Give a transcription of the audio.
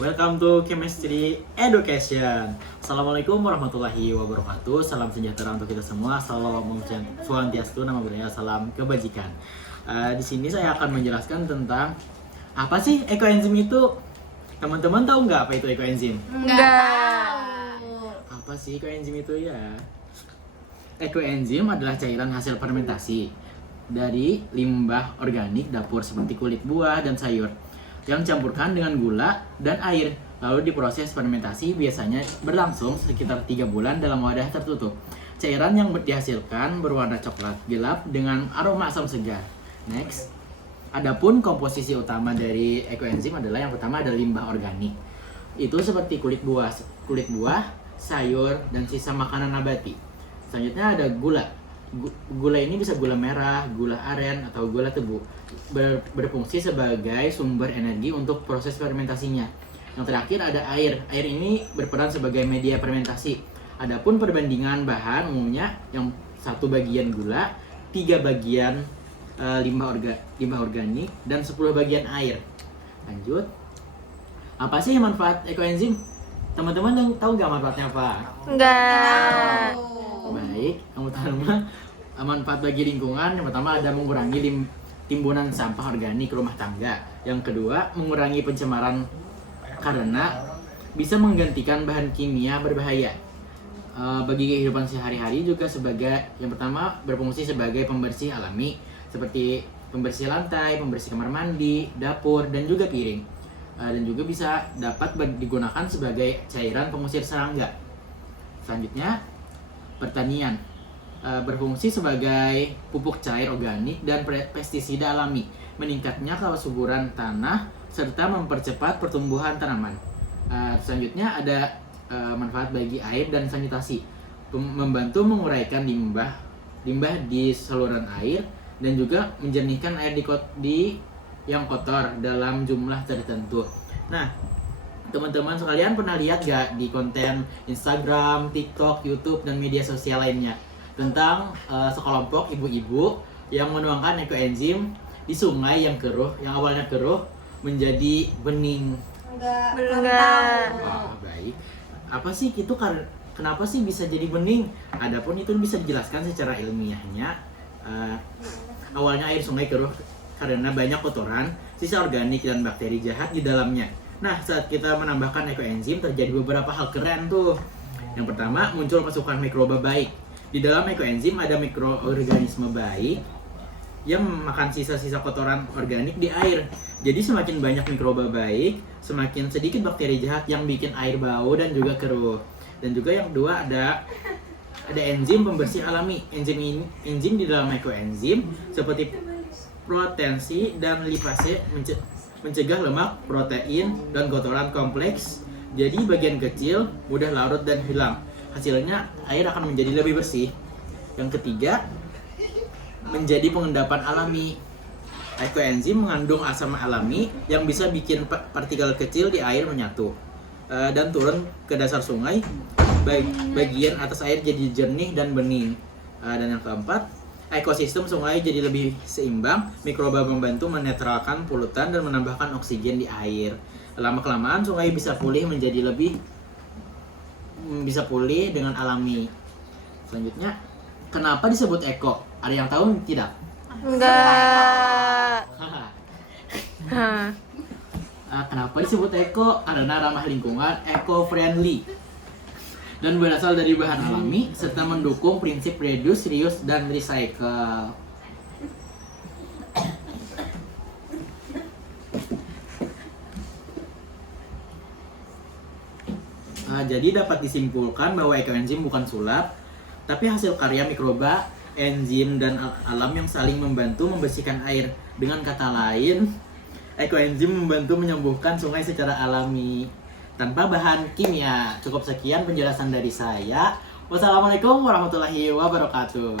Welcome to Chemistry Education. Assalamualaikum warahmatullahi wabarakatuh. Salam sejahtera untuk kita semua. Salam Swastiastu, nama budaya, salam kebajikan. Di sini saya akan menjelaskan tentang apa sih ekoenzim itu. Teman-teman tahu nggak apa itu ekoenzim? Enggak. Apa sih ekoenzim itu ya? Ekoenzim adalah cairan hasil fermentasi dari limbah organik dapur seperti kulit buah dan sayur yang campurkan dengan gula dan air, lalu diproses fermentasi biasanya berlangsung sekitar 3 bulan dalam wadah tertutup. Cairan yang dihasilkan berwarna coklat gelap dengan aroma asam segar. Next, adapun komposisi utama dari ekoenzim adalah yang pertama ada limbah organik. Itu seperti kulit buah, sayur dan sisa makanan nabati. Selanjutnya ada gula. Gula ini bisa gula merah, gula aren, atau gula tebu. Berfungsi sebagai sumber energi untuk proses fermentasinya. Yang terakhir ada air. Air ini berperan sebagai media fermentasi. Adapun perbandingan bahan umumnya yang 1 bagian gula, 3 bagian limbah organik, dan 10 bagian air. Lanjut. Apa sih manfaat ekoenzim? Teman-teman tahu nggak manfaatnya apa? Enggak. Baik, yang pertama manfaat bagi lingkungan. Yang pertama ada mengurangi timbunan sampah organik rumah tangga. Yang kedua, mengurangi pencemaran karena bisa menggantikan bahan kimia berbahaya. Bagi kehidupan sehari-hari juga yang pertama berfungsi sebagai pembersih alami seperti pembersih lantai, pembersih kamar mandi, dapur, dan juga piring. Dan juga bisa dapat digunakan sebagai cairan pengusir serangga. Selanjutnya, pertanian. Berfungsi sebagai pupuk cair organik dan pestisida alami, meningkatnya kesuburan tanah serta mempercepat pertumbuhan tanaman. Selanjutnya ada manfaat bagi air dan sanitasi, membantu menguraikan limbah di saluran air dan juga menjernihkan air yang kotor dalam jumlah tertentu. Nah, teman-teman sekalian pernah lihat gak di konten Instagram, TikTok, YouTube, dan media sosial lainnya tentang sekelompok ibu-ibu yang menuangkan ekoenzim di sungai yang awalnya keruh menjadi bening? Belum tahu. Baik. Apa sih itu kenapa sih bisa jadi bening? Adapun itu bisa dijelaskan secara ilmiahnya. Awalnya air sungai keruh karena banyak kotoran, sisa organik dan bakteri jahat di dalamnya. Nah, saat kita menambahkan ekoenzim terjadi beberapa hal keren tuh. Yang pertama, muncul pasukan mikroba baik. Di dalam ekoenzim ada mikroorganisme baik yang memakan sisa-sisa kotoran organik di air. Jadi semakin banyak mikroba baik, semakin sedikit bakteri jahat yang bikin air bau dan juga keruh. Dan juga yang kedua ada enzim pembersih alami. Enzim di dalam ekoenzim seperti protensi dan lipase mencegah lemak, protein, dan kotoran kompleks. Jadi bagian kecil mudah larut dan hilang. Hasilnya air akan menjadi lebih bersih. Yang ketiga, menjadi pengendapan alami. Ekoenzim mengandung asam alami yang bisa bikin partikel kecil di air menyatu dan turun ke dasar sungai. Bagian atas air jadi jernih dan bening. Dan yang keempat, ekosistem sungai jadi lebih seimbang. Mikroba membantu menetralkan polutan dan menambahkan oksigen di air. Lama-kelamaan sungai bisa pulih dengan alami. Selanjutnya, kenapa disebut eko? Ada yang tahu tidak? Enggak. Kenapa disebut eko? Karena ramah lingkungan, eco-friendly, dan berasal dari bahan alami serta mendukung prinsip reduce, reuse, dan recycle. Jadi dapat disimpulkan bahwa ekoenzim bukan sulap, tapi hasil karya mikroba, enzim, dan alam yang saling membantu membersihkan air. Dengan kata lain, ekoenzim membantu menyembuhkan sungai secara alami tanpa bahan kimia. Cukup sekian penjelasan dari saya. Wassalamualaikum warahmatullahi wabarakatuh.